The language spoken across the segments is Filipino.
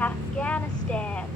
Afghanistan.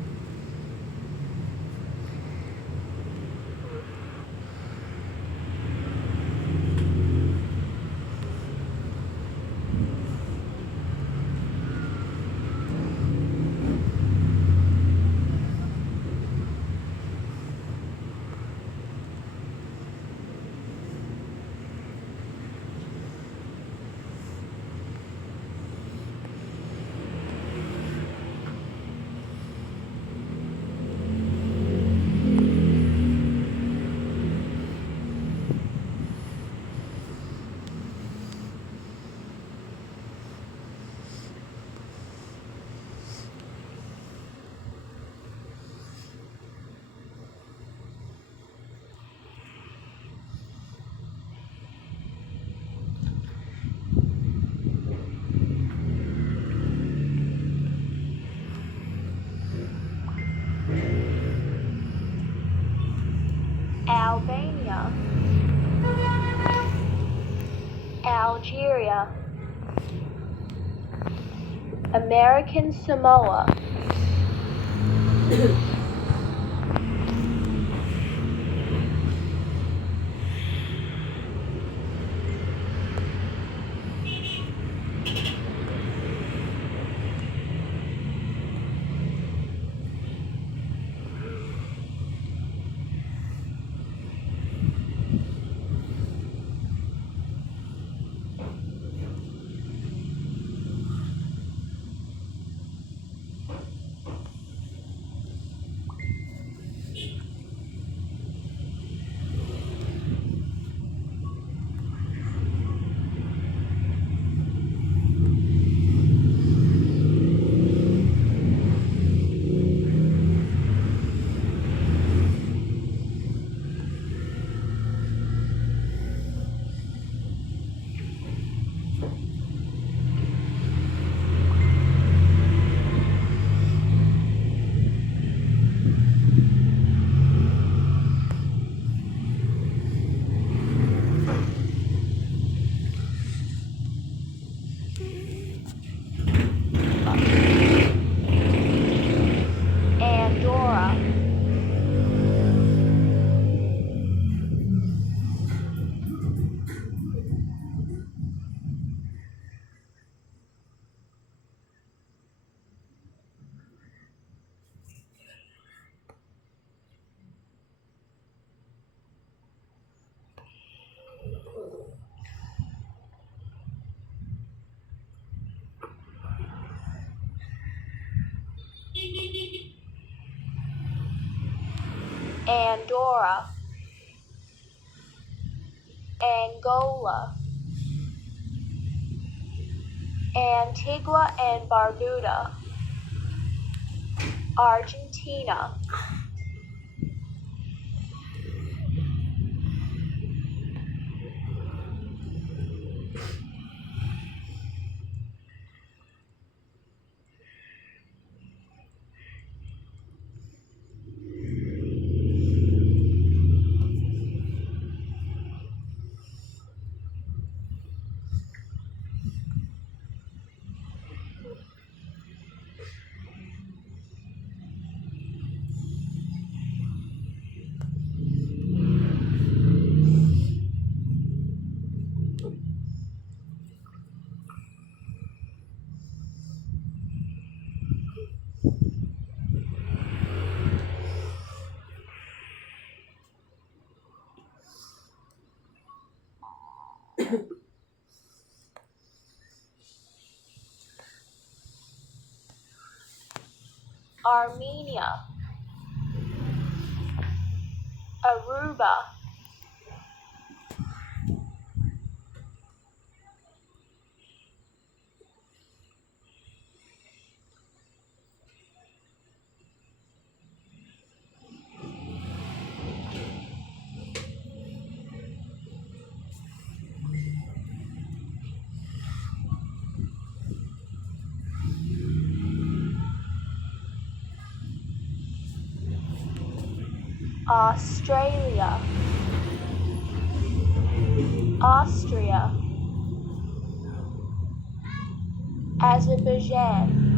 Albania, Algeria, American Samoa, Andorra, Andorra, Angola, Antigua and Barbuda, Argentina, Armenia, Aruba, Australia, Austria, Azerbaijan,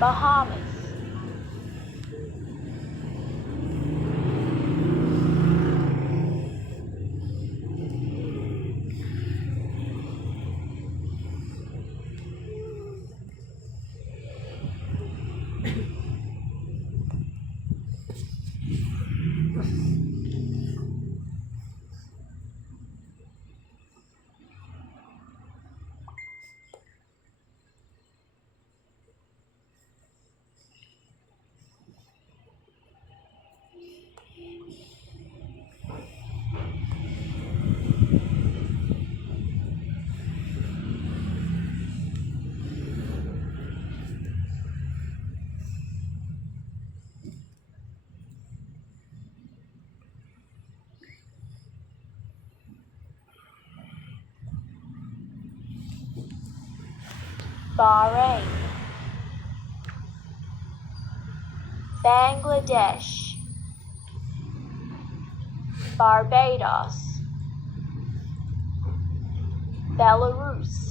Bahamas. Bahrain, Bangladesh, Barbados, Belarus,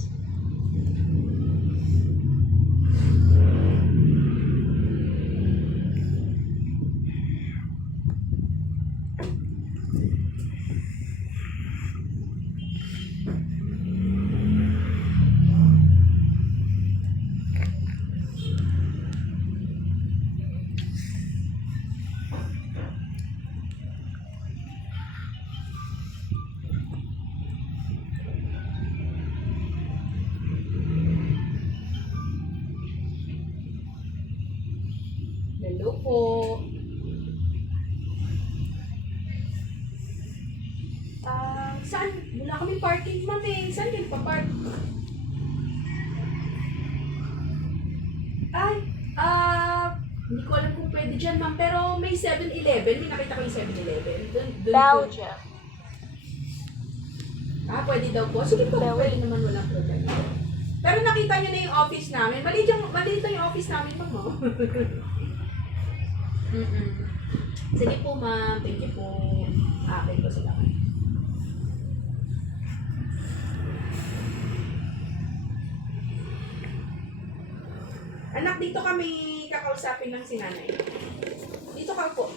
Hello po. Saan? Wala kami parking, ma'am eh. Saan kayo pa-park? Ay, hindi ko alam kung pwede dyan, ma'am. Pero may 7-Eleven. May nakita ko yung 7-Eleven. Dun. Belgium, Pwede daw po. Sige po, Belgium. pwede naman, walang problema. Pero nakita niyo na yung office namin. Maliit lang yung office namin, ma'am. Oh. Sige po, ma'am. Thank you po. Okay po, salamat. Anak, dito kami kakausapin ng si nanay. Dito ka po.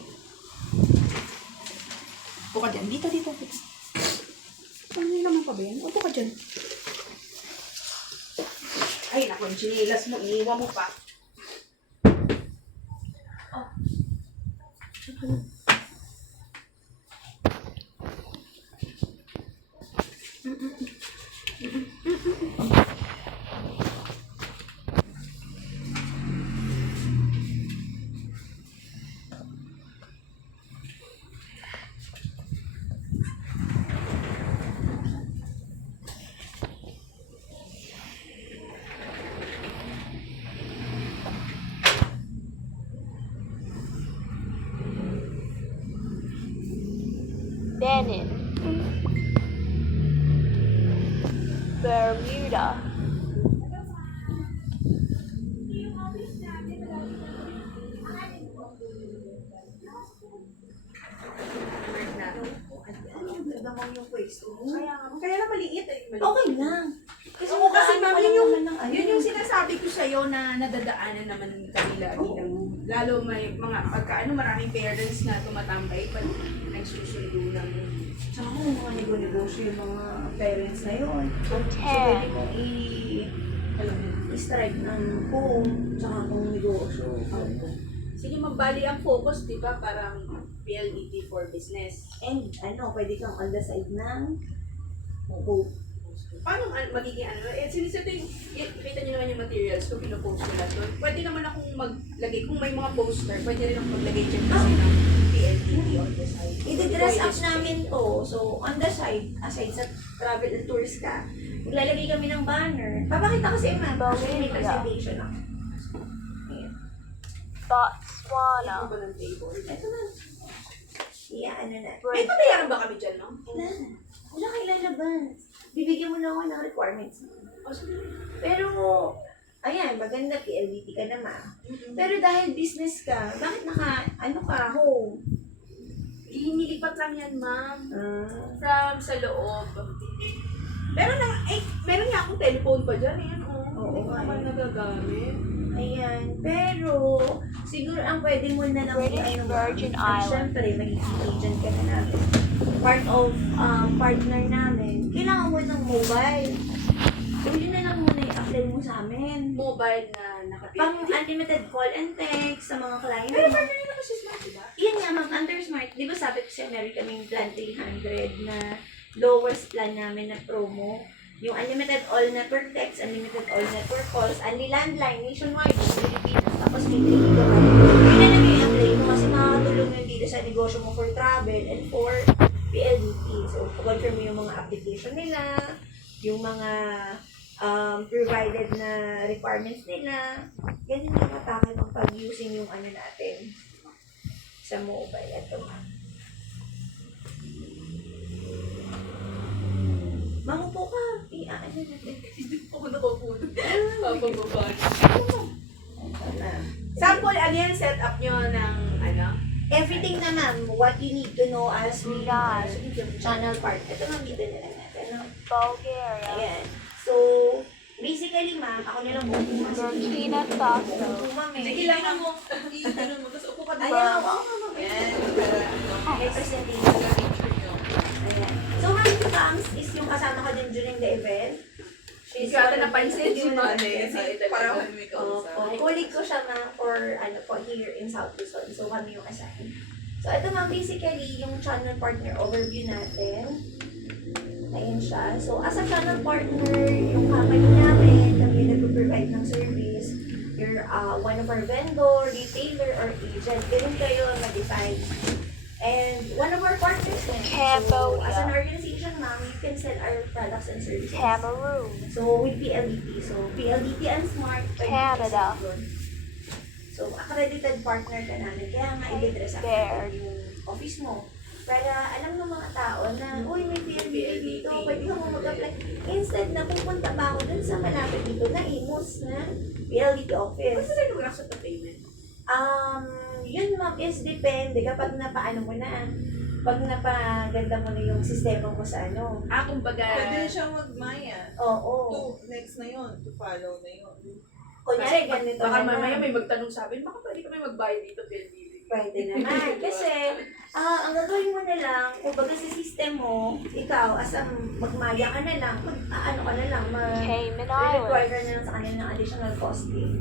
Upo ka dyan. Dito. Ano naman pa ba yan? Upo ka dyan. Ay, naku, yung chinilas mo. Iniwan mo pa. Benin, Bermuda, Kaya na maliit eh. Okay lang. Kasi Kasi ma'am, ano. yun yung sinasabi ko sa'yo na nadadaanan naman kanila bilang, lalo may mga pagkaano, maraming parents na tumatambay pag nagsusundo ng Tsaka kung mga negosyo yung mga parents na yun. So, Japan, pwede mong i-strike ng home, tsaka kung negosyo. sige mabali ang focus, di ba? Parang PLDT for business. And pwede kang on the side ng home. Paano magiging sinisetting, kita nyo naman yung materials kung pinopost nila doon. Pwede naman akong maglagay, kung may mga poster, pwede rin akong maglagay dyan kasi ng PLDT on the side. I-dress up namin to. So, on the side, aside sa travel and tours ka, maglalagay kami ng banner. Papakita ko sa iyo, ma'am. Actually, may presentation ako. Ayan. Botswana, Ano ba ng table? Ito na. Yeah, na. May patayaran ba kami dyan, no? Wala kayo lalabas. Bibigyan mo na ako ng requirements. O, sige. Pero, ayan, maganda, PLDT ka naman. Pero dahil business ka, bakit home? Inilipat lang yan, ma'am. Ah. From sa loob. Meron nga akong telephone pa dyan, eh. Ano? Oo, Hindi ko naman nagagamit. Ayan. Pero, siguro ang pwede mo na lang British Virgin Islands. Siyempre, magiging agent ka na namin. Part of partner namin, kailangan mo ng mobile. So, yun na lang muna i-apply mo sa amin. Mobile na nakapili. Pang unlimited call and text sa mga client. Pero partner rin ako si Smart, diba? Yan nga, ma'am, under Smart, di ba sabi ko siya, meron kaming plan 300 na lowest plan namin na promo. Yung unlimited all network text, unlimited all network calls, unli landline, nationwide, Pilipinas, tapos may 3 gigabyte. Yun na lang yung apply mo kasi makakatulong yun dito sa negosyo mo for travel and for PLDT. So, confirm mo yung mga application nila, yung mga provided na requirements nila. Ganyan yung atake ng pag-using yung ano natin sa mobile. Ito, ma'am. Mangupo ka. Ano natin? Hindi po ako nakapuno. Papababa. Ito na. Sample, ano yan, setup nyo ng ano? Everything na, ma'am. What you need to know as we Guys. channel part. Ito, ma'am, dito na lang natin. No? Bulgaria, Ayan. So, basically, ma'am, ako nilang upo. Burkina Faso, Upo, ma'am, eh. Sige lang mo. Ganun mo. Tapos upo ka Ayan, diba? ako, ma'am. Yan. Para ano. May presentation. Picture nyo. Ayan. So, ma'am, Kams is yung kasama ko din during the event. Hindi ko ata napansin si Mane. Parang may kausap. Colleague ko siya, ma'am, for, here in South Luzon. So, kami yung kasama. So, ito, ma'am, basically, yung channel partner overview natin. Ayan siya. So, as a channel partner, yung company namin, kami nag-provide ng service. You're one of our vendor, retailer, or agent. Ganun kayo mag-define. And one of our partners din. So, Cambodia. as an organization, ma'am, you can sell our products and services. Cameroon, So, with PLDT. So, PLDT and Smart. pwede Canada. ka doon. So, accredited partner ka namin. Kaya nga, i-dress up There. natin yung office mo. Para alam ng mga tao na, uy, may PLDT dito, pwede ka mo mag-apply. Instead na pupunta pa ako dun sa malapit dito na IMUS na PLDT office. Basta rin mag-accept ng payment. Yun, ma'am, is depende kapag napaano mo na. Pag napaganda mo na yung sistema mo sa ano. Kumbaga, Pwede rin siyang magmaya. Oo. Next na yun. To follow na yun. Kunyari, ganito baka na mamaya lang. may magtanong sa amin, baka pwede kami magbayad dito, PLDT. Pwede naman. Kasi, ang gagawin mo na lang, kung baga sa system mo, ikaw, as a magmaya ka na lang, ano ka na lang, Cayman require Islands, ka na lang sa kanila ng additional costing.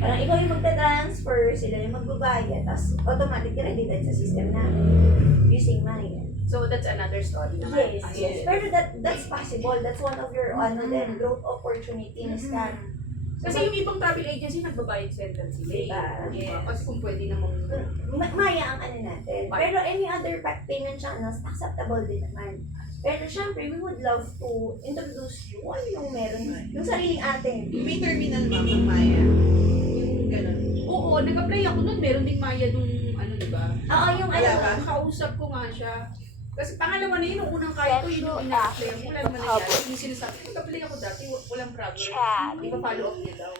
Parang ikaw yung magta-transfer, sila yung magbabayad, tapos automatic credited sa system namin using Maya. So, that's another story naman. Yes. Pero that's possible. That's one of your then growth opportunity na start. Kasi yung ibang travel agency, nagbabayad center sila. Diba? Diba? Kasi kung pwede namang... Maya ang ano natin. Pero any other payment channels, acceptable din naman. Pero syempre, we would love to introduce you ano yung meron, yung sariling atin. May terminal ma'am ng Maya. Yung ganun. Oo, nag-apply ako nun. Meron ding Maya nung ano, diba? Oo, yung ano, Wala ba? Nakausap ko nga siya. Kasi pangalawa na yun, nung unang kaya ko, yun yung ina-apply ko. Wala naman nangyari. Yung sinasabi, nag-apply ako dati, walang problem. Chad, Di ba follow up niya daw?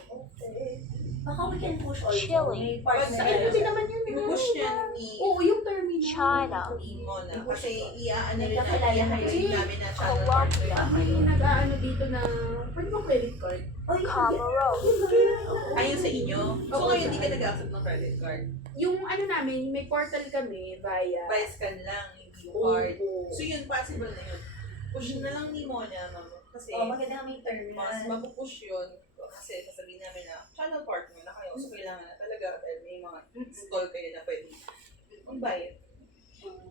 baka we can push also. Chile. May Pag partner sa Ayun din naman yun. Push niya ni Oo, yung terminal. China, mo na. Kasi iaano rin Nagkakalayan namin kayo. namin na channel Colombia, May nag-aano dito na, pwede bang credit card? Oh, Comoros, Ayun sa inyo. So Oo, ngayon hindi sa ka akin. nag-accept ng credit card. Yung ano namin, may portal kami via... By scan lang, hindi Oo. card. So yun, possible na yun. Push na lang ni Mona, ma'am. Kasi maganda may terminal. mas mapupush yun. Kasi sasabihin namin na channel partner na kayo. So kailangan na talaga dahil may mga stall kayo na pwede magbayad.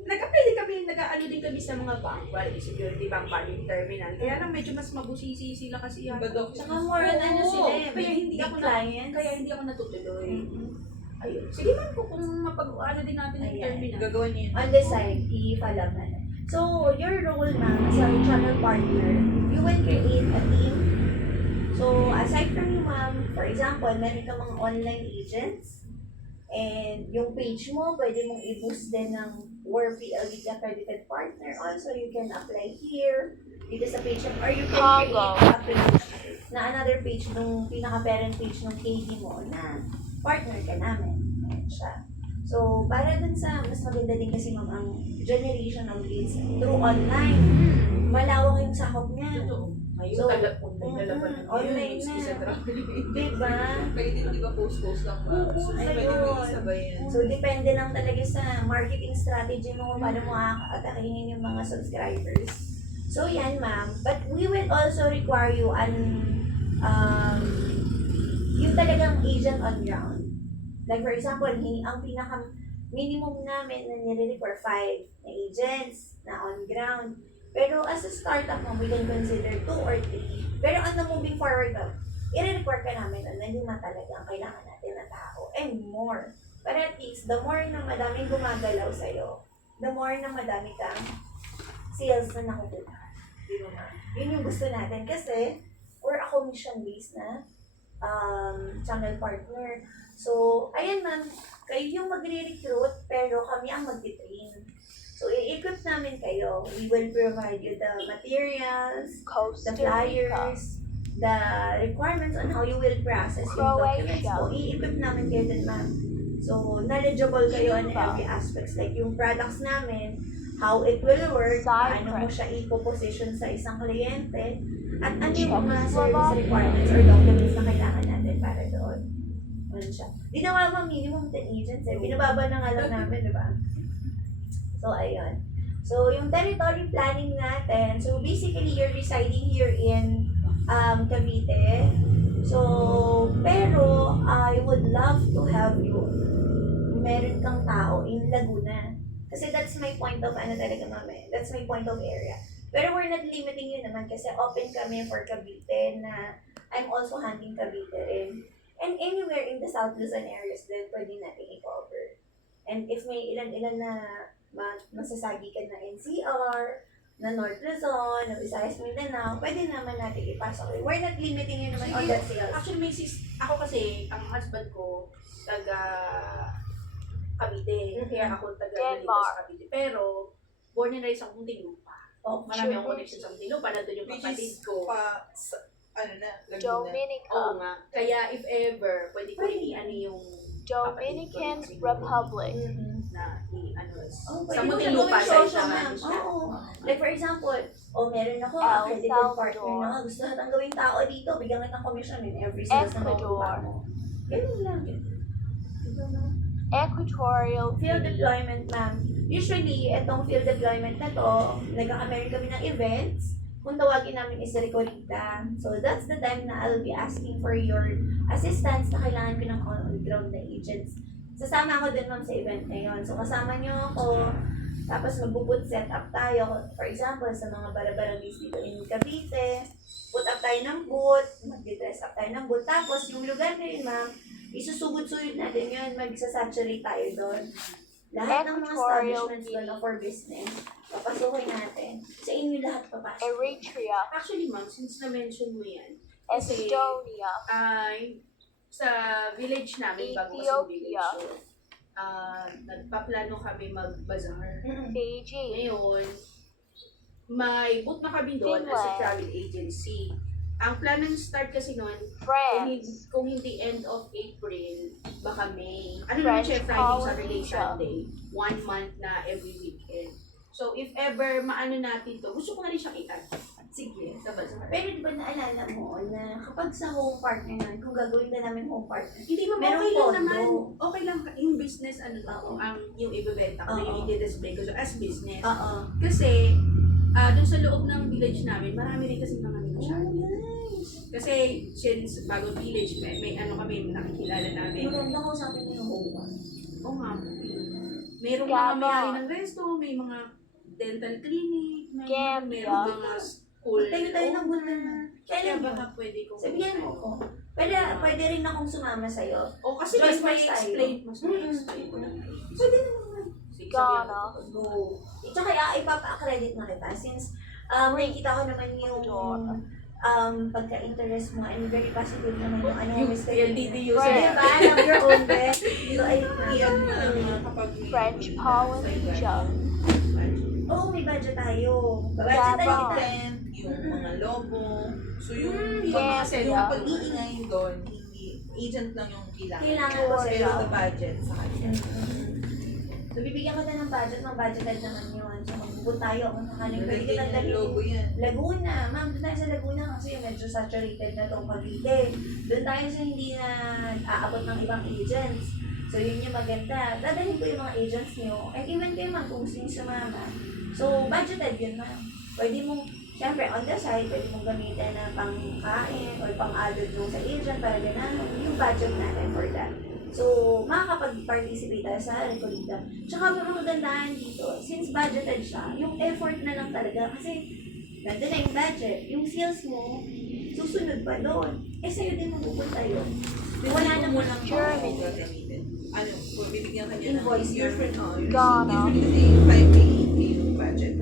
Nag-apply din kami, nag-ano din kami sa mga bank, well, security bank, value terminal. Kaya lang medyo mas mabusisi sila kasi yan. Badok. Tsaka more on ano sila eh. Kaya hindi big ako clients. Kaya hindi ako natutuloy. Mhm. Ayun. Sige man po kung mapag-ano din natin yung Ayan. terminal. Gagawa niyo yun. On the side, i-follow na. So, your role ma'am as a channel partner, you will create a team. So, aside from you ma'am, for example, meron ka mga online agents, and yung page mo, pwede mong i-boost din ng War PLDT accredited partner. Also, you can apply here, dito sa page, or you can Congo. create a page na another page nung pinaka-parent page ng KD mo na partner ka namin. Ayan siya. So, para dun sa, mas maganda din kasi ma'am ang generation of leads through online. Malawak yung sakop niya. Totoo. Ayun, So, online na laban online na. Isa traveling. Diba? Kayo din, di ba, post-post lang ba? Oo, So, pwede ayun. mo isabay yan. So, depende lang talaga sa marketing strategy mo kung paano mo aatakihin yung mga subscribers. So, yan, ma'am. But we will also require you yung talagang agent on ground. Like, for example, ang pinaka-minimum namin na nire-require 5 na agents na on ground. Pero as a startup mo, we can consider 2 or 3. Pero on the moving forward, i-require ka namin na 5 talaga ang kailangan natin na tao and more. Para at least, the more na madaming gumagalaw sa'yo, the more na madami kang sales na nakukuha. Di ba, ma'am? Yun yung gusto natin kasi we're a commission-based na channel partner. So, ayan ma'am, kayo yung magre-recruit pero kami ang mag-train. So, i-equip namin kayo. We will provide you the materials, the Costa Rica. flyers, the requirements on how you will process yung documents Croatia. mo. I-equip namin kayo din, ma'am. So, knowledgeable kayo on Cuba. every aspects. Like yung products namin, how it will work, paano mo siya ipo-position sa isang kliyente, at ano yung mga service requirements or documents na kailangan natin para doon. Ano siya. Di na nga minimum 10 agents eh. Binababa na nga lang namin, di ba? So, ayun. So, yung territory planning natin, so basically, you're residing here in Cavite. So, pero I would love to have you, meron kang tao in Laguna. Kasi that's my point of, that's my point of area. Pero we're not limiting yun naman kasi open kami for Cavite na I'm also handling Cavite rin. And anywhere in the South Luzon areas din, pwede natin i-cover. And if may ilan-ilan na masasagi ka na NCR, na North Luzon, na Visayas, Mindanao, pwede naman natin ipasok. We're not limiting yun naman on that sales. Actually, ako kasi, ang husband ko, taga Cavite. Kaya ako taga Denmark. Manila sa Cavite. Pero, born and raised akong Muntinlupa. Oh, Marami akong connection sa Muntinlupa. Nandun yung Which kapatid is ko. pa, ano na, Laguna. Dominica. Oo nga. Kaya if ever, pwede ko i-ano yung Dominican Republic. na i-ano. Oh, Sa pwede mo siya Muntinlupa gawin side social, naman ma'am. siya. Oo. Like for example, meron ako, El accredited Salvador. partner na, gusto lahat ang gawing tao dito, bigyan kita ng commission in every sales na makukuha Ecuador. mo. Ganun lang. Equatorial Field Guinea. deployment, ma'am. Usually, itong field deployment na to, nagkakameron kami ng events, kung tawagin namin is Ricorita. So, that's the time na I'll be asking for your assistance na kailangan ko ng on-ground na agents. Sasama ako din, ma'am, sa event na yun. So, kasama niyo ako, tapos mag-boot set up tayo. For example, sa mga barabarangis dito in Cavite, put up tayo ng booth, mag-dress up tayo ng booth. Tapos, yung lugar na yun, ma'am, isusugod-sugod natin yun, magsasaturate tayo doon. Lahat ng mga establishments doon na for business, papasukin natin. Sa inyo lahat papasok. Eritrea. Actually, ma'am, since na-mention mo yan, kasi Estonia. sa village namin, bago kasi village, Ethiopia. so, nagpaplano kami mag-bazaar. Beijing. Ngayon, may boot na kami doon as a Finland. travel agency. Ang plan ng start kasi noon, France. kung hindi end of April, baka May. Ano naman siya, Friday, Saturday, Sunday. 1 month na every weekend. So, if ever maano natin to, gusto ko na rin siyang i-add. Sige, sa bazaar. Pero di ba naalala mo na kapag sa home partner namin, kung gagawin na namin home partner, Hindi ba, Merong okay lang pondo. naman. Okay lang, yung business, ano to, Oo. ang yung ibebenta ko, Oo. yung i-display ko so, as business. oo. Kasi, doon sa loob ng village namin, marami rin kasi mga negosyante. Nice. Kasi since bagong village, may ano kami, nakikilala namin. Maganda ko sa akin yung home partner. Oo nga. Merong mga Gama. may-ari ng resto, may mga dental clinic, may Gambia. mga school. Tayo ng bulan. Kaya Kailan baka ba? pwede kong... Sabihan mo ko. Pwede rin akong sumama sa'yo. O kasi Join mas may us tayo. explain. Mas may Mm. explain ko lang. Pwede naman. Sige, Ghana. sabihan ko. Go. Ito kaya ipapa-accredit na kita since nakikita ko naman yung pagka-interest mo and very positive naman yung ano Yung Mr. LDDU sa- Diba? Love your own best. So, ayun na. I-add mo lang mga kapag may... French Polynesia. Oo, may budget tayo. Budget Gaba. tayo kita. Content, yung mga logo. So yung Yeah, yung yeah. pag-iingay doon, hindi agent lang yung kailangan. Kailangan ko Pero sa'yo. the budget sa kanya. So, bibigyan ko na ng budget. Ng budgeted naman yun. So, Subot tayo, kung sakaling pwede Lalagyan kitang niya ng dalhin. logo yan. Laguna, ma'am, doon tayo sa Laguna kasi medyo saturated na itong Cavite. Doon tayo sa hindi na aabot ng ibang agents. So, yun yung maganda. Dadalhin ko yung mga agents nyo. And even kayo, ma'am, kung gusto nyo sumama. So, budgeted yun, ma'am. Pwede mong, syempre, on the side, pwede mong gamitin na pang-kain or pang-added yung sa agent para ganahan yung budget natin for that. So, makakapag-participate tayo sa Recolita. Tsaka mga kagandahan dito, since budgeted siya, yung effort na lang talaga kasi nandun na yung budget. Yung sales mo, susunod pa doon. Eh, sa'yo din mapupunta yun. Wala na mo lang Germany. gagamitin. Ano, kung bibigyan ka niya ng Invoice your na. friend, Ghana. usually kasi 5K, 8K yung budget.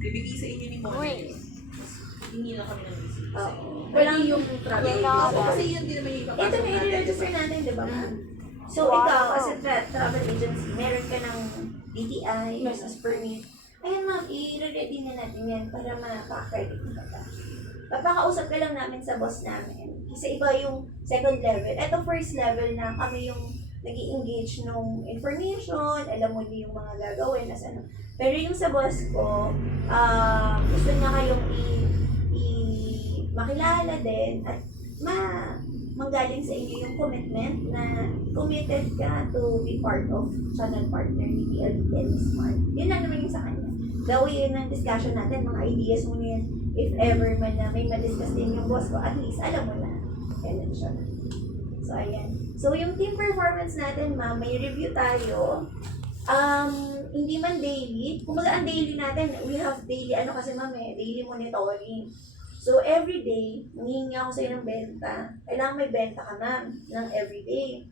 Bibigay sa inyo ni Mona. Greece. Mas hindi lang kami ng receipt sa inyo. Walang yung travel. Granada. Kasi yun din naman yung Ito ipapasok na i-register natin, di ba, ma'am? So, Wow. ikaw, as a travel agency, meron ka ng DTI, business permit. Ayan, ma'am, i-ready na natin yan para maka-credit mo ka. Papakausap ka lang namin sa boss namin. Kasi iba yung second level. Ito first level na kami yung nag-i-engage nung information, alam mo din yung mga gagawin, as ano. Pero yung sa boss ko, gusto niya kayong makilala din at manggaling sa inyo yung commitment na committed ka to be part of channel partner ni PLDT and Smart. Yun lang naman yung sa kanya. Gawin ng discussion natin, mga ideas mo na yan, if ever man na may madiscuss din yung boss ko, at least alam mo na. Kailan siya. So, ayan. So, yung team performance natin, ma'am, may review tayo. Hindi man daily. Kumbaga, ang daily natin, we have daily, ano kasi ma'am daily monitoring. So, every day, nangihingi ako sa'yo ng benta. Kailangan may benta ka, ma'am, ng everyday.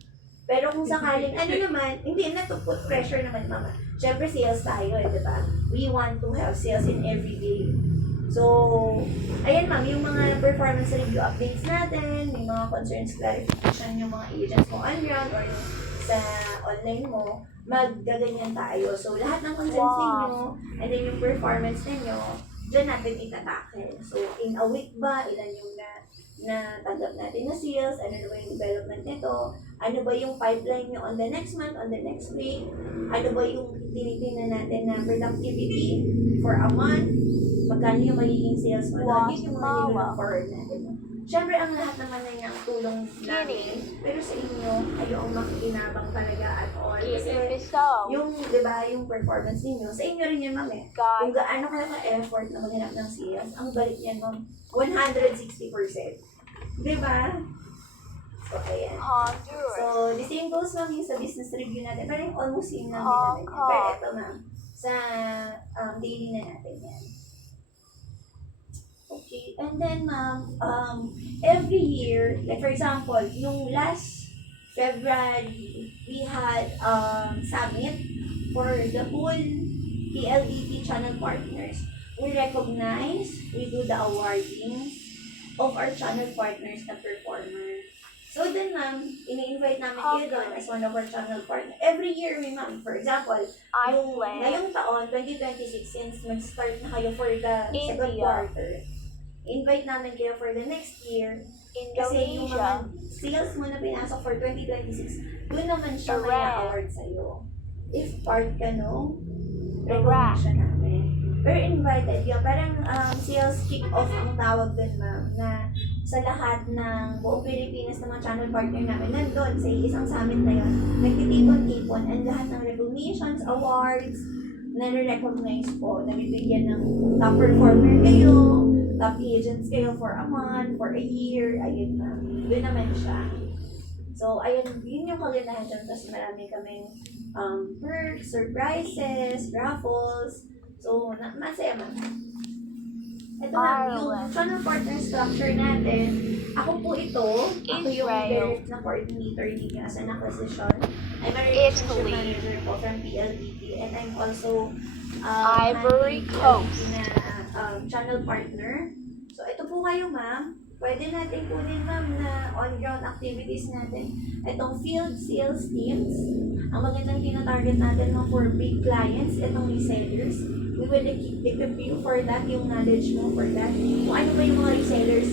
Pero kung sakaling, ano naman, hindi na to put pressure naman, mama. Siyempre, sales tayo, di ba? We want to have sales in every day. So, ayan ma'am, yung mga performance review updates natin, may mga concerns clarification yung mga agents mo on ground or yung sa online mo, maggaganyan tayo. So, lahat ng concerns ninyo, and then yung performance ninyo, dyan natin itatakil. So, in a week ba, ilan yung natanggap natin na sales, ano na ba yung development nito, ano ba yung pipeline nyo on the next month, on the next week, ano ba yung tinitingnan natin na productivity for a month, magkano yung magiging sales mo, yun yung mga nilook forward natin. Siyempre, ang lahat naman na yung tulong namin, pero sa inyo, ayong makikinabang talaga at all. Kasi Guinea-Bissau. yung, di ba, yung performance ninyo, sa inyo rin yan, ma'am Kung Ghana. gaano kayo ka-effort na maghanap ng sales, ang balik niyan, ma'am, 160%. Di ba? So, ayan. Honduras. So, the same goes, ma'am, yung sa business review natin. Pero yung almost same namin Hong natin. Kong. Pero ito, ma'am, sa daily na natin yan. Okay. And then, ma'am, every year, like for example, yung last February, we had summit for the whole PLDT channel partners. We recognize, we do the awarding of our channel partners na performer. So then, ma'am, ini-invite namin kayo doon as one of our channel partners. Every year, ma'am, for example, yung Iceland. ngayong taon, 2026, since mag-start na kayo for the second India. quarter, invite namin kayo for the next year. Kasi yung mga Indonesia. sales mo na pinasok for 2026, doon naman siya may Iran. award sa'yo. If part ka no, Iraq. recognition namin. Pero invited yun. Parang sales kick-off ang tawag dun, ma'am, na sa lahat ng buong Pilipinas ng mga channel partner namin, nandun sa isang summit na yun, nagtitipon-tipon ang lahat ng recognitions, awards, na recognize po, nabibigyan ng top performer kayo, top agents kayo for a month, for a year, ayun na. Doon naman siya. So, ayun, yun yung kagandahan dyan. Tapos marami kaming perks, surprises, raffles. So, masaya man. Ito na, yung Ireland. channel partner structure natin. Ako po ito. Ako yung Israel. direct na coordinator dito as an acquisition. I'm a relationship Italy. manager po from PLDT. And I'm also Ivory handling Coast. PLDT na channel partner. So, ito po kayo, ma'am. Pwede natin kunin, ma'am, na on-ground activities natin. Itong field sales teams. Ang magandang tinatarget natin mga for big clients, itong resellers. We will equip you for that, yung knowledge mo for that. Kung ano ba yung mga resellers.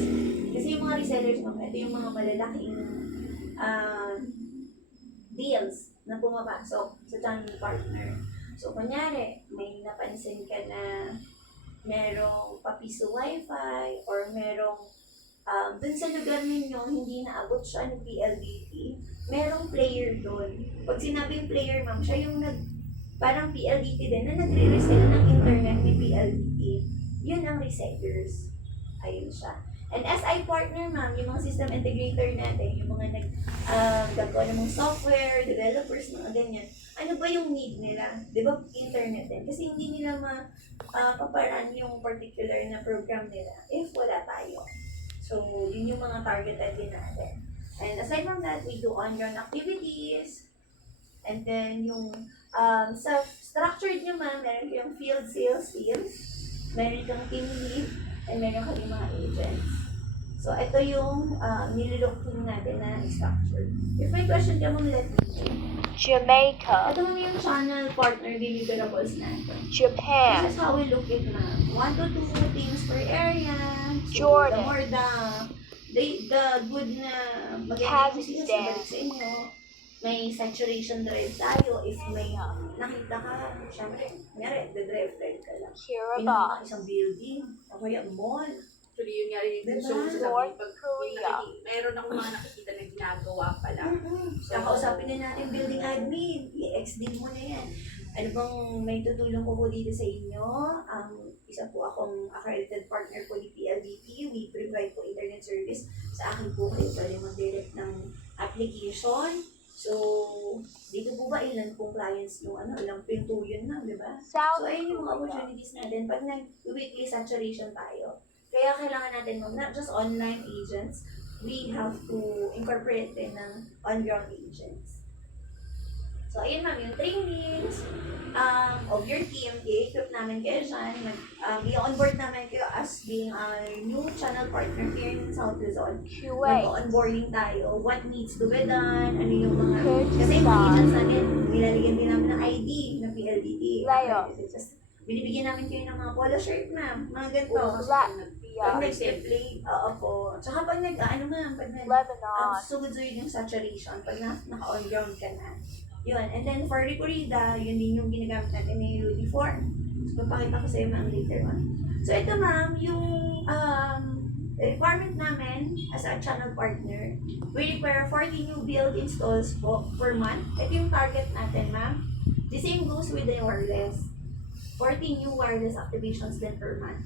Kasi yung mga resellers, ma'am, ito yung mga malalaking deals na pumapasok sa channel partner. So, kunyari, may napansin ka na merong papiso wifi or merong dun sa lugar ninyo, hindi naabot siya ng PLDT, merong player dun. Pag sinabing player, ma'am, siya yung parang PLDT din na nagre-resell ng internet ni PLDT. Yun ang resellers. Ayun siya. And SI partner, ma'am, yung mga system integrator natin, yung mga gagawa ng mga software, developers, mga ganyan. Ano ba yung need nila? Di ba internet din? Kasi hindi nila paparan yung particular na program nila if wala tayo. So, yun yung mga targeted din natin. And aside from that, we do on-ground activities. And then yung sa structured nyo, ma'am, meron kayong field sales teams, meron kang team lead, and meron kayong mga agents. So, ito yung nililooking natin na structure. If may question ka, ma'am, let me know. Jamaica, Ito ma'am yung channel partner deliverables natin. Japan, This is how we look it, ma'am. 1 to 2 teams per area. So, Jordan. the more the good na magiging business na balik sa inyo. May saturation drive tayo. If may nakita ka, syempre, kunyari, the-drive ka lang. Kiribati, Pinaka isang building, o kaya mall. Actually, yun nga rin yung gusto ko Diba? sa North pag Korea. mayroon akong mga nakikita na ginagawa pala. So, Kakausapin na natin building admin. I-XD mo na yan. Ano bang may tutulong ko po dito sa inyo? Isa po akong accredited partner po ni PLDT. We provide po internet service. Sa akin po kayo pwede mag-direct ng application. So, dito po ba ilan pong clients yung ilang pinto yun na, di ba? South So, ayun yung mga Korea, opportunities natin pag nag-weekly saturation tayo. Kaya kailangan natin not just online agents, we have to incorporate din ng on-ground agents. So, ayun ma'am, yung trainings of your team, i-equip namin kayo dyan. I-onboard namin kayo as being a new channel partner here in South Luzon. Kuwait, Mag-onboarding tayo, what needs to be done, ano yung mga... Kyrgyzstan, Kasi yung mga agents natin, nilalagyan din namin ng ID ng PLDT. Laos. Just, binibigyan namin kayo ng mga polo shirt, ma'am. Mga ganito. Latvia, Pag nag-play, oo po. Tsaka pag pag Lebanon, sugod-sugod yung saturation, pag naka-on-ground ka na. Yun. And then for Ricorida, yun din yung ginagamit natin ni Rudy Form. So, papakita ko sa iyo ma'am later on. So, ito ma'am, yung requirement namin as a channel partner, we require 40 new build installs po per month. Ito yung target natin ma'am. The same goes with the wireless. 40 new wireless activations din per month.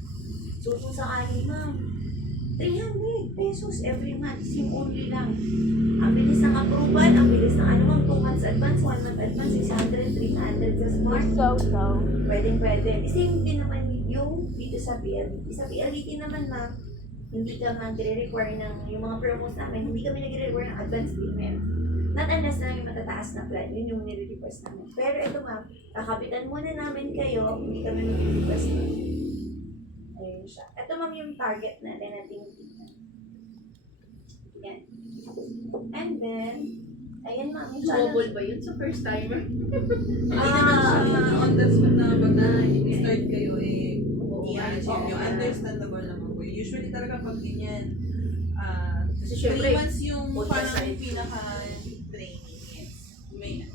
So, kung sakali ma'am, 300 pesos every month, SIM only lang. Ang bilis ng approval, ang bilis ng 2 months advance, 1 month advance, 600, 300 sa smart. Lesotho, Pwede. Same din naman yung dito sa PLDT. Sa PLDT naman ma'am, hindi ka magre-require ng, yung mga promos namin, hindi kami nagre-require ng advance payment. Not unless na yung matataas na plan, yun yung nire-request namin. Pero ito ma'am, kakapitan muna namin kayo, hindi kami nire-request namin. Ayun siya. Ito ma'am yung target natin na tinitingnan. Yan. And then, ayan ma'am, yung channel. Mobile ba yun sa first timer? Hindi naman siya on the spot na pag na-start kayo, i-manage Oo. yung understandable naman po. Usually talaga pag ganyan, Kasi 3 syempre, months yung both parang sides. pinaka-training, yes. May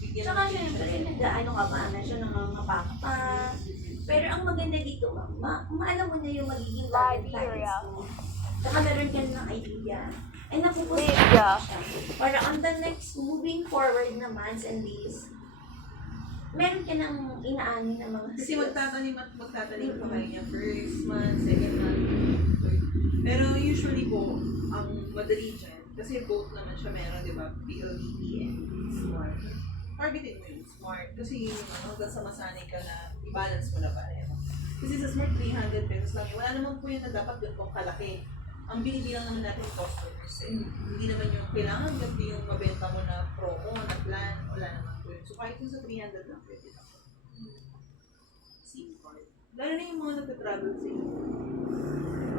bigyan Tsaka ng syempre, nag-ano ka pa, na siya nangangapa ka pa. Pero ang maganda dito ma'am, maalam mo na yung magiging target Liberia. clients mo. Tsaka meron ka ng idea. And napupusin Libya, siya. Para on the next, moving forward na months and days, meron ka ng inaanin na mga Kasi magtatanim pa kayo niya first month, second month, third. Pero usually po, ang madali dyan, kasi both naman siya meron, di ba? PLDT and Smart. Targetin mo yung Smart. Kasi yun, hanggang sa masanay ka na i-balance mo na pareho. Kasi sa Smart, 300 pesos lang. Wala naman po yun na dapat ganitong kalaki. Ang binibilang naman natin yung customers. Hindi naman yung kailangan ganito yung mabenta mo na promo, na plan, wala naman po yun. So kahit yung sa 300 lang, pwede lang. SIM card. Lalo na yung mga nagtatravel sa inyo.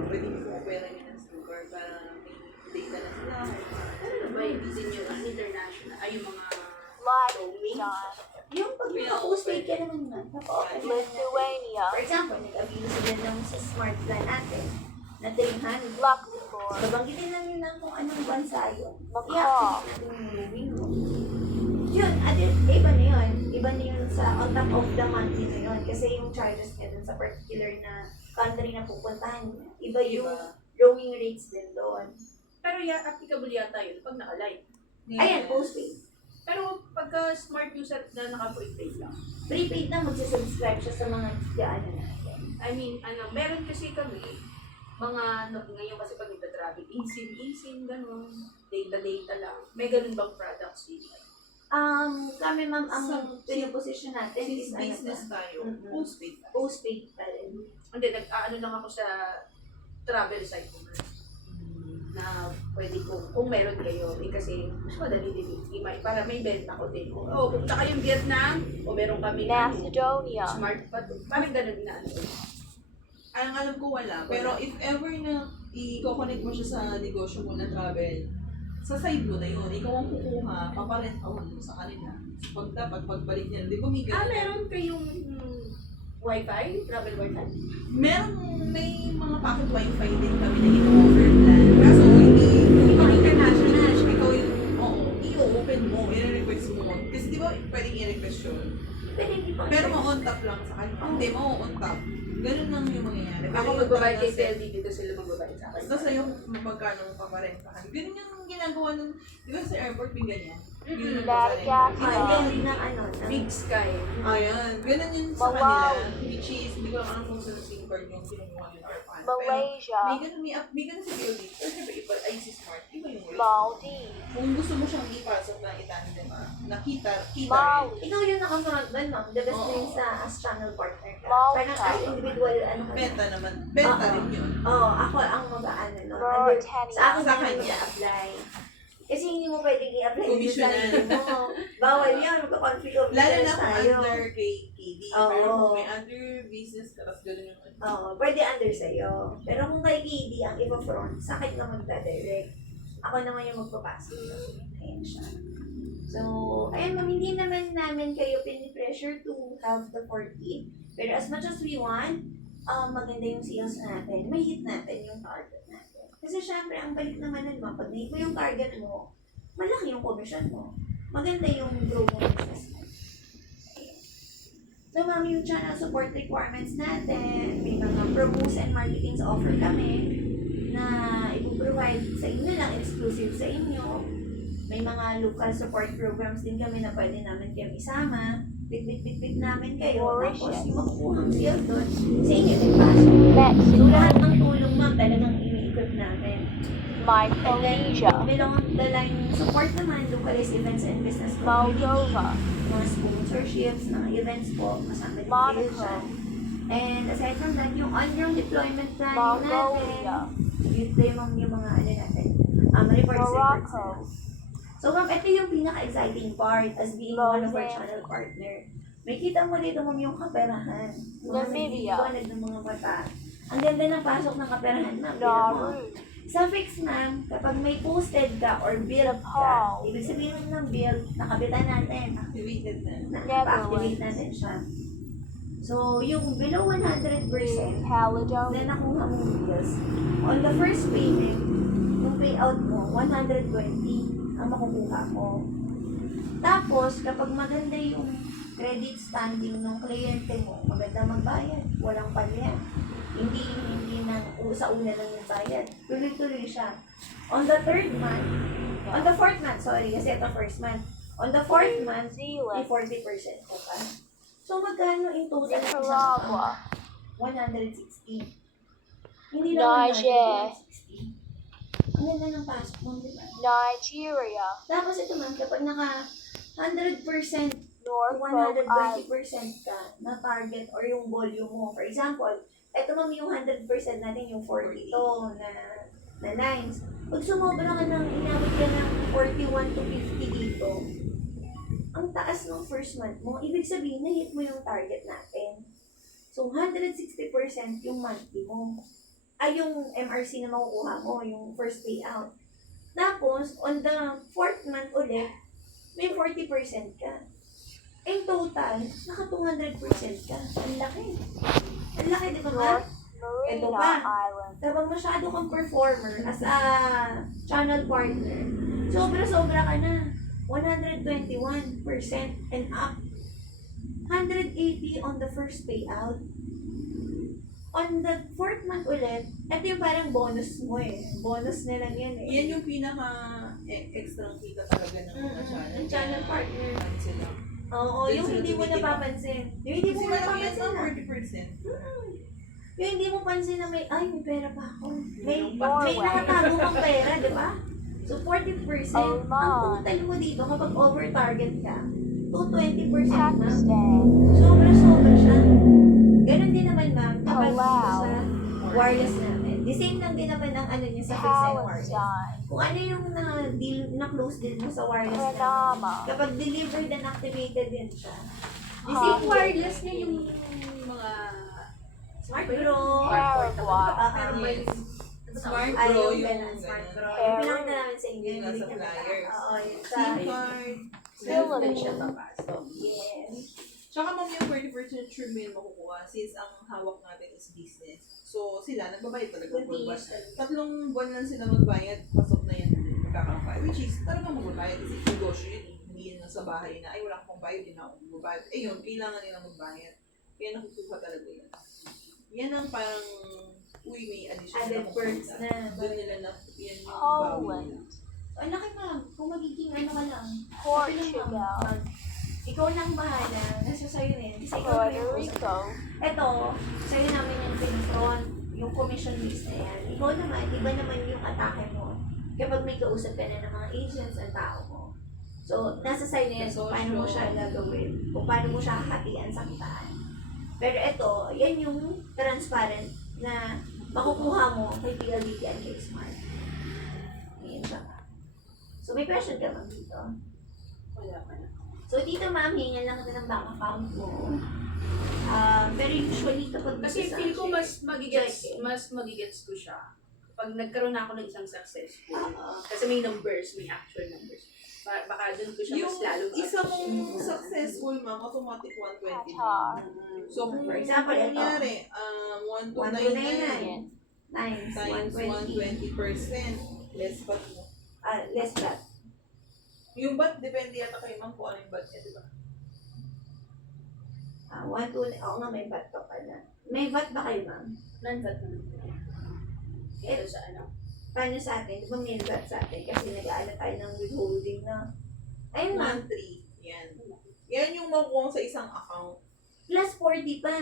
Pwede mo pumapera nyo ng SIM card para may data na sila. Ano ba yung din yun? Ang international, ay yung mga Liechtenstein, Yung pag naka-postpaid ka naman na, naka-open mo na. Lithuania, For example, nag-avail sila ng sa smart plan natin na 300. Luxembourg, Babanggitin lang nila kung anong bansa yun. Macau, I-activate natin yung roaming mo. Yun, iba na yun. Iba na yun sa top of the monthly na yun. Kasi yung charges niya dun sa particular na country na pupuntahan niya. Iba yung roaming rates din doon. Pero applicable yata yun pag naka-live. Ayan, postpaid. Pero pagka smart user na naka-prepaid lang. Prepaid na magsasubscribe siya sa mga ano natin. I mean, meron kasi kami, ngayon kasi pag nagta-travel, insin, gano'n, data lang. May ganun bang products dito? Kami ma'am, ang Sa- pinaposition natin Since is business tayo, Mhm. postpaid tayo. postpaid pa rin. Hindi, nag-ano lang ako sa travel site ko na pwede kung meron kayo, kasi mas madali din para may benta ko din. Punta kayong Vietnam, o meron kami Macedonia. smart pa to. Parang ganun na ano. Ang alam ko wala. Pero if ever na i-connect mo siya sa negosyo mo na travel, sa side mo na yun, ikaw ang kukuha, paparent out mo sa kanila. So, dapat pagbalik niya, di ba may ganun? Meron kayong wifi? Travel wifi? May mga pocket wifi din kami na ino-offer plan. Kaso hindi Mga international. ikaw yung, i-open mo, i-request mo. Kasi di ba pwedeng i-request yun? Pero hindi pa. Pero ma-on top lang sa kanila. Hindi, ma-on top. Ganun lang yung mangyayari. Ako yung magbabayad kay talagang PLD dito sila magbabayad sa akin. Basta yung magkano paparentahan. Ganun yung ginagawa ng, di ba sa airport may ganyan? Yun yung Madagascar. paparentahan. Hindi ng ano. ng- Big Sky. Ayan, ganun yun sa Wow. kanila. Which is, hindi ko lang alam kung sa SIM card yung kinukuha nila or paano. Pero Malaysia. may ganun sa PLD. Pero syempre, iba, IC Smart, iba yung rate. Maldives. Kung gusto mo siyang ipasok na itandem, nakita Wow. rin. Ikaw yung nakafront doon, ma'am. The best thing sa as channel partner ka. Wow. Parang as individual, ano ka. Benta naman. Benta rin yun. Ako ang mag-ano no. Mauritania. Sa akin Sa na kanya. mag-apply. Kasi hindi mo pwedeng i-apply yung Commissionan. sarili mo. Bawal yan, magka-conflict of Lalo interest na kung tayo. under kay KD. Oo. Pero kung may under business ka, tapos gano'n yung Oo, pwede under sa'yo. Pero kung kay KD ang ipa-front, sa akin ka magda-direct. Ako naman yung magpapasok. Ayan siya. So, ayun ma'am, hindi naman namin kayo pinipressure to have the 14. Pero as much as we want, maganda yung sales natin. May hit natin yung target natin. Kasi syempre, ang balik naman nun ma'am, pag na-hit mo yung target mo, malaki yung commission mo. Maganda yung growth ng business mo. Ayan. So ma'am, yung channel support requirements natin, may mga promos and marketing offer kami na ipoprovide sa inyo lang, exclusive sa inyo. May mga local support programs din kami na pwede namin kayo isama. Bit namin kayo. Tapos yung makukuhang sale doon, sa inyo din pasok. So Mexico. lahat ng tulong ma'am talagang iniikot namin. Micronesia. Along the line support naman, localized events and business community. Moldova. Mga sponsorships, mga events po, kasama din kayo Monaco. dyan. And aside from that, yung on-ground deployment planning Mongolia. natin, yung mga ano natin, reports Morocco. na. So ma'am, ito yung pinaka-exciting part as being one of our Mozambique. channel partner. May kita mo dito ma'am yung kaperahan. Mga Namibia. nagdidiwanag ng mga mata. Ang ganda ng pasok ng kaperahan ma'am. Tingnan mo. Nauru. Sa fix ma'am, kapag may posted ka or billed ka, ibig sabihin ng bill, nakabitan natin. activated na. Naka-activate natin siya. So, yung below 100%, Caledonia. na nakuha mong bills, on the first payment, yung payout mo, 120 ang makukuha mo. Tapos, kapag maganda yung credit standing ng kliyente mo, maganda magbayad, walang palya. Hindi sa una lang yung bayad. Tuloy-tuloy siya. On the fourth month, sorry, kasi ito first month. On the fourth month, may Zealand. 40% ko pa. So, magkano in total? Nicaragua. 160. Hindi naman Niger. 160. Ang ganda ng pasok mo, di ba? Nigeria. Tapos ito man, kapag naka 100% Norfolk 120% Island. ka na target or yung volume mo. For example, ito ma'am yung 100% natin yung 40 to na lines. Pag sumobra ka ng inabot ka ng 41 to 50 dito, ang taas ng first month mo, ibig sabihin na hit mo yung target natin. So 160% yung monthly mo. Ay yung MRC na makukuha mo, yung first payout. Tapos, on the fourth month ulit, may 40% ka. In total, naka 200% ka. Ang laki. Ang laki, di ba ba? North Ito Marina pa. Island. Kapag masyado kang performer as a channel partner, sobra-sobra ka na. 121% and up. 180 on the first payout. On the 4th month ulit, ito yung parang bonus mo eh. Bonus na lang yan eh. Yan yung pinaka-extra kita talaga ng mga channel. Ng channel partner. Ano sila? Oo, Dun yung sila hindi mo tumitira. napapansin. Yung hindi mo Kasi malaki yan napapansin ng na. 40%. Yung hindi mo pansin na may pera pa ako. May Norway. nakatago kang pera, di ba? So, 40%. Oh, Ang Mom. total mo dito, kapag over-target ka, to 20% Tax na. day. Sobra-sobra siya. Ganon din naman, ma'am, kapag Oh, wow. dito sa wireless namin. The same lang din naman ang ano niya sa fixed and wireless. Palestine. Kung ano yung na-deal, na-close din mo sa wireless namin. Panama. Kapag delivered and activated din siya. The Ah, same Wireless niya yung mga Smart Bro. Paraguay. Pero may Smart Ay, Bro yung yung ganun, Smart Bro. ganun. Yung pinakita namin sa inyo. Yung yung nasa pinakita. flyers. Oo, yun sa... SIM card. Philippines. siya papasok. Yes. Tsaka ma'am yung 40% sure mo yun makukuha since ang hawak natin is business. So sila, nagbabayad talaga for buwan. Continuous. 3 buwan lang sila magbayad, pasok na yan magkakaroon. Which is talagang magbabayad kasi negosyo yun. Hindi yun lang sa bahay na, ay wala akong bayad, hindi na ako magbabayad. Eh yun, kailangan nila magbayad. Kaya nakukuha talaga yun. Yan ang parang, uy, may additional Added perks na. Doon nila na, yan yung bawi nila. Poland. Ang laki, ma'am. Kung magiging ano ka lang. Portugal. Ikaw lang bahala. Nasa sa'yo na yan. Kasi ikaw Puerto yung Rico. Ito, sa'yo namin yung pinfront, yung commission list na yan. Ikaw naman, iba naman yung atake mo. Kapag may kausap ka na ng mga agents ang tao mo. So, nasa sa'yo na yan kung paano mo siya gagawin. Kung paano mo siya kakatian sa kitaan. Pero ito, yan yung transparent na makukuha mo kay PLDT and kay Smart. Ayan siya. So, may question ka ma'am dito? Wala pa na. So, dito ma'am, hingan lang kita ng bank account mo. Pero usually kapag Kasi sa- feel ko mas magigets ko siya pag nagkaroon na ako ng isang successful. Kasi may numbers, may actual numbers. Baka doon ko siya Yung mas lalo isa mong successful, ma'am, automatic 120 na. Qatar. So, kung For example, ito. kunyari, 1299 times times 120. 120%, less bat mo. Less that. Yung bat, depende yata kay ma'am kung ano yung bat niya, di ba? 120. Oo nga, may VAT pa pala. May VAT ba kayo ma'am? non-VAT na. Ito sa ano. Paano sa atin? Di ba may VAT sa atin? Kasi nag-aalat tayo ng withholding na. Ayun ma'am. 1.3. Yan. Yan yung makukuha sa isang account. Plus 40 pa.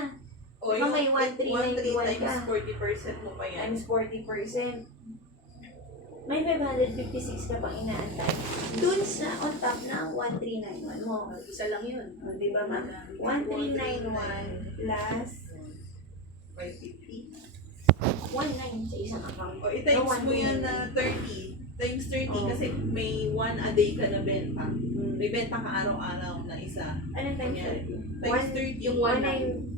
O Baka yung may 1,391 times ka. 40% mo pa yan. Times 40%. May 556 ka pang inaantay. Dun sa on top na 1391 mo. Isa lang yun. O, di ba ma'am? 1391 plus 550. 19 sa isang account. O i-times mo yan na 30. Times 30 kasi may 1 a day ka na benta. May benta ka araw-araw na isa. Anong times Kunyari. 30? Times 30. Yung 19.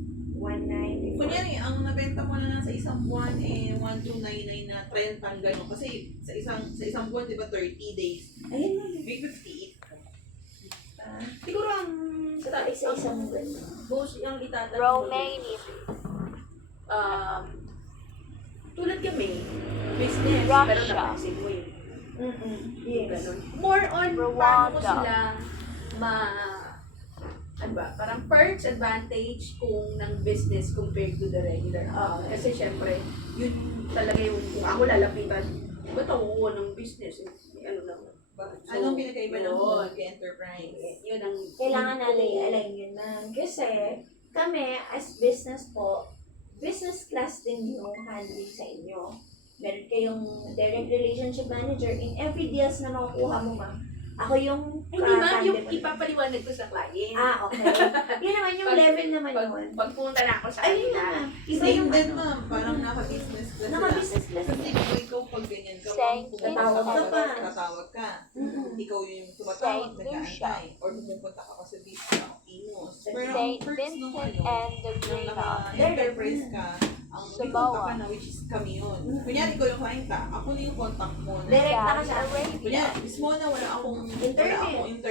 Kunyari, ang nabenta mo na lang sa isang buwan 1299 na 30 gano'n. Kasi sa isang buwan, di ba, 30 days. Ayun na. May 58 ka. Siguro ang Sa isa-isang gano'n. boss yung itatanong mo, Romania. tulad kami, business, Russia. pero napansin mo yun. Yes. Ganun. More on paano ko Rwanda. sila ano ba, parang perks, advantage kung ng business compared to the regular account. Kasi syempre, yun talaga yung kung ako lalapitan, ba't ako kukuha ng business? Ano lang. So, Anong pinagkaiba ng yun. home kay enterprise? Yun ang Kailangan natin i-align yun na. Kasi kami as business po, business class din yung handling sa inyo. Meron kayong direct relationship manager in every deals na makukuha mo, ma'am. Ako yung hindi ma'am, yung tandem mo. ipapaliwanag ko sa client. Okay. Yun naman yung level naman yun. Pagpunta na ako sa Ayun kanila. na, ma'am. Iba Same yung din, ano. ma'am. Parang naka-business class Naka-business class. Kasi ikaw pag ganyan ka, Thank pupunta you. Tatawag ka pa. tatawag ka. Mm-mm. Ikaw yung tumatawag, Saint nag-aantay. Or pupunta ka pa sa business ng Imus. Pero ang St. perks nung Vincent ano, and the nung Green naka-enterprise ka, ang may Sabawa. contact ka na, which is kami yun. Kunyari, ikaw yung client ka, ako na yung contact mo. Na, Direkta ka Saudi sa akin. Arabia. kunyari, mismo na wala akong internet.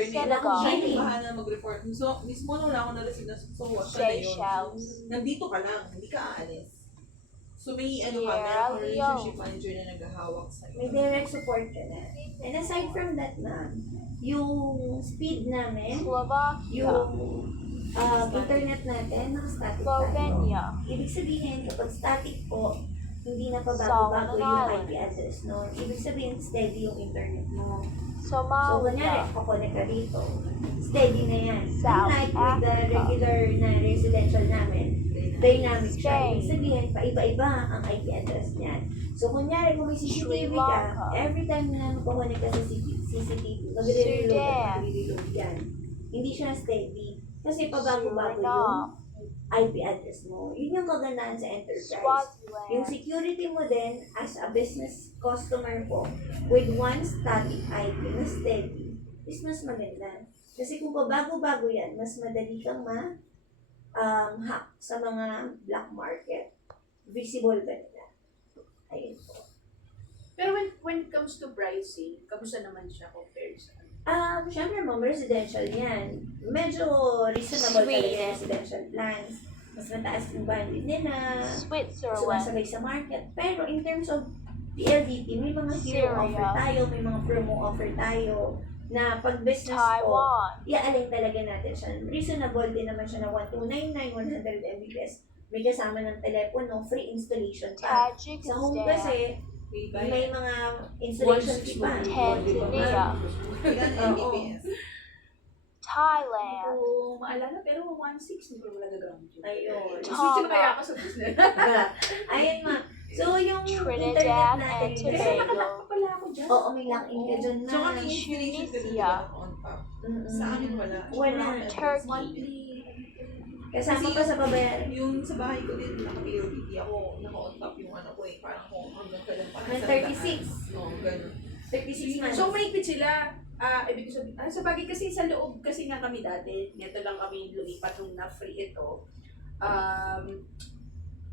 Senegal. Siya yung bahala na mag-report. So, mismo na wala akong na-receive na so, siya na yun. Seychelles. Nandito ka lang, hindi ka aalis. So may ano ka, Sierra meron kang relationship Leone. manager na naghahawak sa'yo. May direct support ka na. And aside from that na, yung speed namin, Slovakia, yung internet natin, naka-static tayo. Slovenia, Ibig sabihin, kapag static po, hindi na Solomon pabago-bago yung Islands. IP address nun. Ibig sabihin, steady yung internet mo. So, Somalia, kunyari, kukonek ka dito. Steady na yan. South Unlike with the Africa. regular na residential namin, dynamic siya. Spain. Ibig sabihin, paiba-iba ang IP address niyan. So, kunyari, kung may CCTV Sri ka, Lanka. every time na magkukonek ka sa CCTV, magre-reload Sudan. at magre-reload yan. Hindi siya steady. Kasi pabago-bago yung Suriname, IP address mo. Yun yung kagandahan sa enterprise. Yung Swaziland, security mo din as a business customer po with one static IP na steady is mas maganda. Kasi kung pabago-bago yan, mas madali kang hack sa mga black market. Visible ba nila? Ayun po. Pero when it comes to pricing, kamusta naman siya compared sa ano? Syempre ma'am, residential yan. Medyo reasonable talaga yung residential plans. Mas mataas yung bandwidth nila. Switzerland, Sumasabay sa market. Pero in terms of PLDT, may mga hero Syria. offer tayo, may mga promo offer tayo na pag business po, Taiwan, i-align talaga natin siya. Reasonable din naman siya na 1299, 100 Mbps. May kasama ng telepono, free installation pa. Sa home kasi, may mga installation fee pa. Tanzania, Ilan Mbps? Thailand, Kung maalala, pero 1.6, hindi ko naman nagagamit yun. Ayun. Switch na kaya ako sa business. Ayun ma. So, yung internet Trinidad natin, and Kasi Tobago. nakalock pa pala ako dyan. oo, may lock-in ka dyan na. So kami installation ka din Tunisia. on top. Mm-mm. Sa amin wala. Wala. Turkey, Monthly. Kasama pa sa babayaran. Yung sa bahay ko din, naka-PLDT ako, naka-on top yung ano ko eh, parang kung hanggang kailan pa. Hanggang 36. Oo, ganun. 36 months. So, mahigpit sila. Ibig ko sabihin, sa bagay kasi sa loob kasi nga kami dati, neto lang kami lumipat nung na-free ito.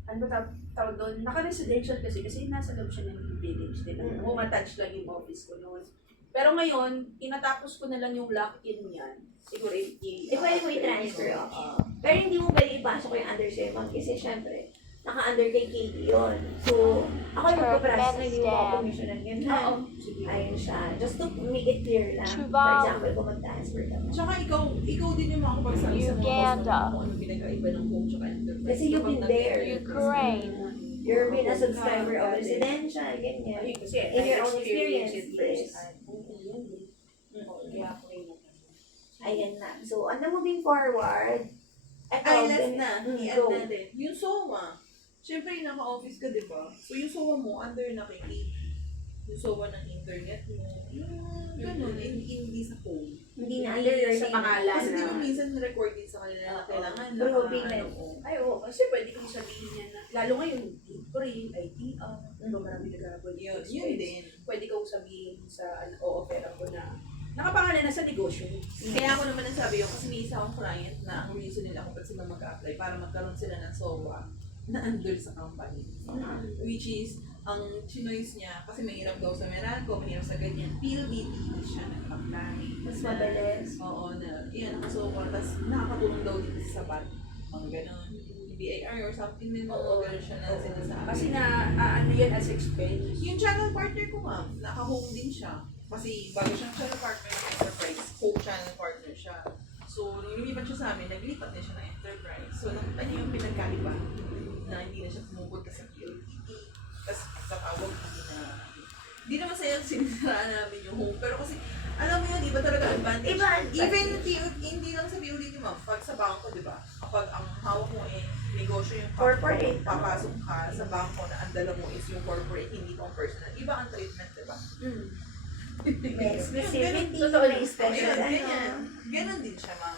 Ano ba tawag doon? Naka-residential kasi nasa loob siya ng village. Mm. Home attached lang yung office ko noon. Pero ngayon, tinatapos ko na lang yung lock-in niyan. Siguro Pwede mo i-transfer option. Pero hindi mo pwede ipasok yung under sa'yo, ma'am. Kasi syempre, naka-under kay KD yun. So, ako yung magpaprasa na hindi mo makakomisyonan yun. ha? Oo. Sige. Ayun siya. Just to make it clear lang. For Tuvalu. example, kung mag-transfer ka. Tsaka ikaw din yung makakapagsabi sa mga Uganda. customer kung ano pinagkaiba ng home tsaka enterprise. Kasi you've been there. Ukraine, You're been a subscriber of residential, ganyan. Ayun, kasi In your own experience, in Chris. Kaya ako rin. Ayan na. So, moving forward, eto, Ay, last na. I-add go. natin. Yung SOMA. Siyempre, naka-office ka, di ba? So, yung SOMA mo, under na kay KD. Yung SOMA ng internet mo. Yung ganun, hindi sa phone. Hindi na under your sa name. pangalan Kasi di ba na. minsan record din sa kanila na kailangan na Through payment. Ay, oo. Kasi pwede kong sabihin niya na, lalo ngayon, free, ITR, diba marami nagagawin. Yun din. Pwede kong sabihin sa, o-offer ko na, nakapangalan na sa negosyo. Kaya ako naman nasabi yun kasi may isa akong client na ang reason nila kung ba't sila mag-apply para magkaroon sila ng SOA na under sa company. Which is, ang chinoise niya, kasi mahirap daw sa Meralco, mahirap sa ganyan, PLDT siya nag-apply. Mas mabilis. Oo, na, yan, nakasoka, tapos nakakatulong daw dito sa sabat. Mga ganon. BIR or something din, mga ganon siya na sinasabi. Kasi na, ano yan as expense. Yung channel partner ko, ma'am, naka-home din siya. Kasi bago siyang channel partner ng enterprise, home channel partner siya. So, nung lumipat siya sa amin, naglipat na siya ng enterprise. So, nakita niya yung pinagkaiba na hindi na siya pumupunta sa PLDT. Tapos, pagkatawag, hindi naman sa'yo sinisiraan namin yung home. Pero kasi, alam mo yun, iba talaga advantage. Iba advantage. Even hindi lang sa PLDT, ma'am. Pag sa bangko, di ba? Kapag ang hawak mo negosyo yung Corporate. papasok ka sa bangko na ang dala mo is yung corporate, hindi pang personal. Iba ang treatment, di ba? May exclusivity, Totoo. may special, Ganyan. Ganon din siya, ma'am.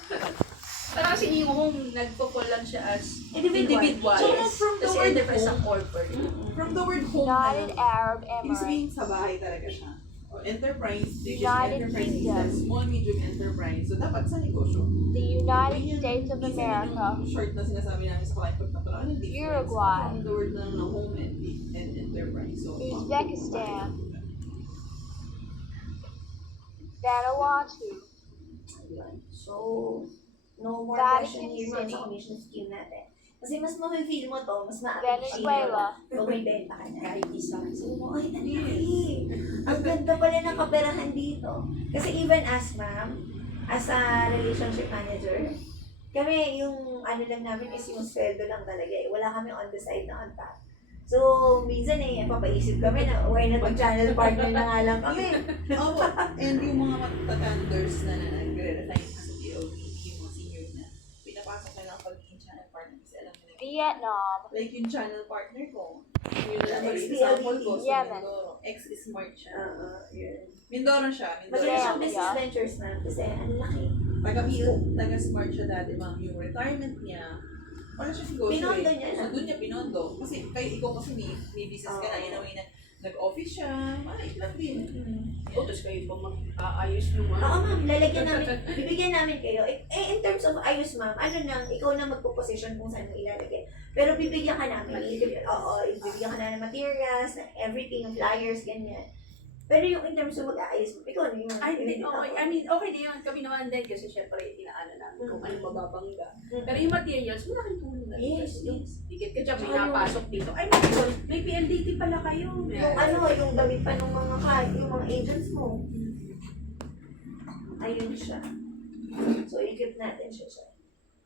Pero kasi yung home, nagpo-call lang siya as Individual. individual. So, from the Kasi word enterprise ang home, corporate. From the word home, United Arab ibig sabihin Emirates, sa bahay talaga siya. O, enterprise, which is United enterprise is Kingdom. a small, medium enterprise. So, dapat sa negosyo. the United States of Minsan America, yung short na sinasabi namin sa client pag natural, ano yung difference? Uruguay. From the word lang na home and enterprise. So, Uzbekistan, Vanuatu, So, no more Vatican question here City. sa commission scheme natin. Kasi mas ma-feel mo to, mas ma-appreciate Venezuela. pag may benta ka na. Kahit isa. So, ay, ang laki. Ang ganda pala ng kaperahan dito. Kasi even as ma'am, as a relationship manager, kami yung ano lang namin is yung sweldo lang talaga eh. Wala kami on the side na on top. So, minsan eh, papaisip kami na, why not mag-channel partner na nga lang kami. Opo. And yung mga matatanders na nagre-resign sa POV, yung mga senior na, pinapasok na lang pagiging channel partner kasi alam mo na Vietnam, like yung channel partner ko, yung Ex-PLDT. example ko sa Yemen. Mindoro, ex-smart siya. Yun. Mindoro siya, Mindoro. Maganda siyang Yeah. business ventures ma'am kasi ang laki. Taga-smart siya dati, ma'am. Yung retirement niya, parang siya siguro Pinondo niya na. So, doon niya pinondo. Kasi ikaw kasi may business ka na, in a way na nag-office siya, maliit lang din. O, tapos kayo pa mag-aayos yung Oo ano. ma'am, lalagyan namin, bibigyan namin kayo. In terms of ayos ma'am, ano nang, ikaw na magpo-position kung saan mo ilalagay. Pero bibigyan ka namin, bibigyan ka na ng materials, ng everything, ng flyers, ganyan. Pero yung in terms of mag-aayos mo, ikaw na yun. Ay, hindi, okay. I mean, okay din yun. Kami naman din kasi syempre, inaano namin kung ano mababangga. Pero yung materials, malaking tulong na. Yes, yes. Dikit ka dyan, may Tsaka yung- napasok dito. Ay, may PLDT pala kayo. Yung ano, yung damit pa ng mga yung mga agents mo. Ayun siya. So, i-keep natin siya.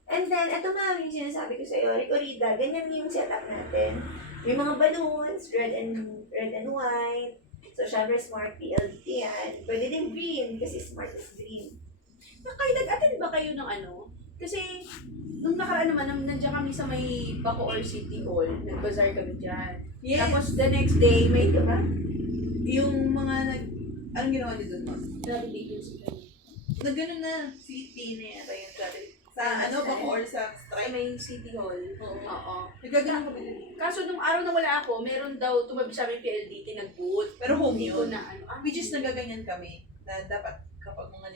And then, ito ma'am, yung sinasabi ko sa iyo, Ricorida, ganyan yung setup natin. May mga balloons, red and white. So, syempre, smart PLDT yan. Pwede din green, kasi smart is green. Kayo nag-attend ba kayo ng ano? Kasi, nung nakaraan naman, nandiyan kami sa may Bacoor City Hall. Nag-bazaar kami dyan. Yes. Tapos, the next day, may ba? Yung mga anong ginawa niyo doon, ma'am? Grabe dito sila. Nag-gano'n na, CP na yata yung dati. Sa ano, Bacoor sa Sa strike. may City Hall. Oo. Oo. Nagagano'n kami din. Kaso nung araw na wala ako, meron daw tumabi sa amin PLDT nag-boot. Pero home Hindi ko yun. na ano. Which is nagaganyan kami na dapat kapag mga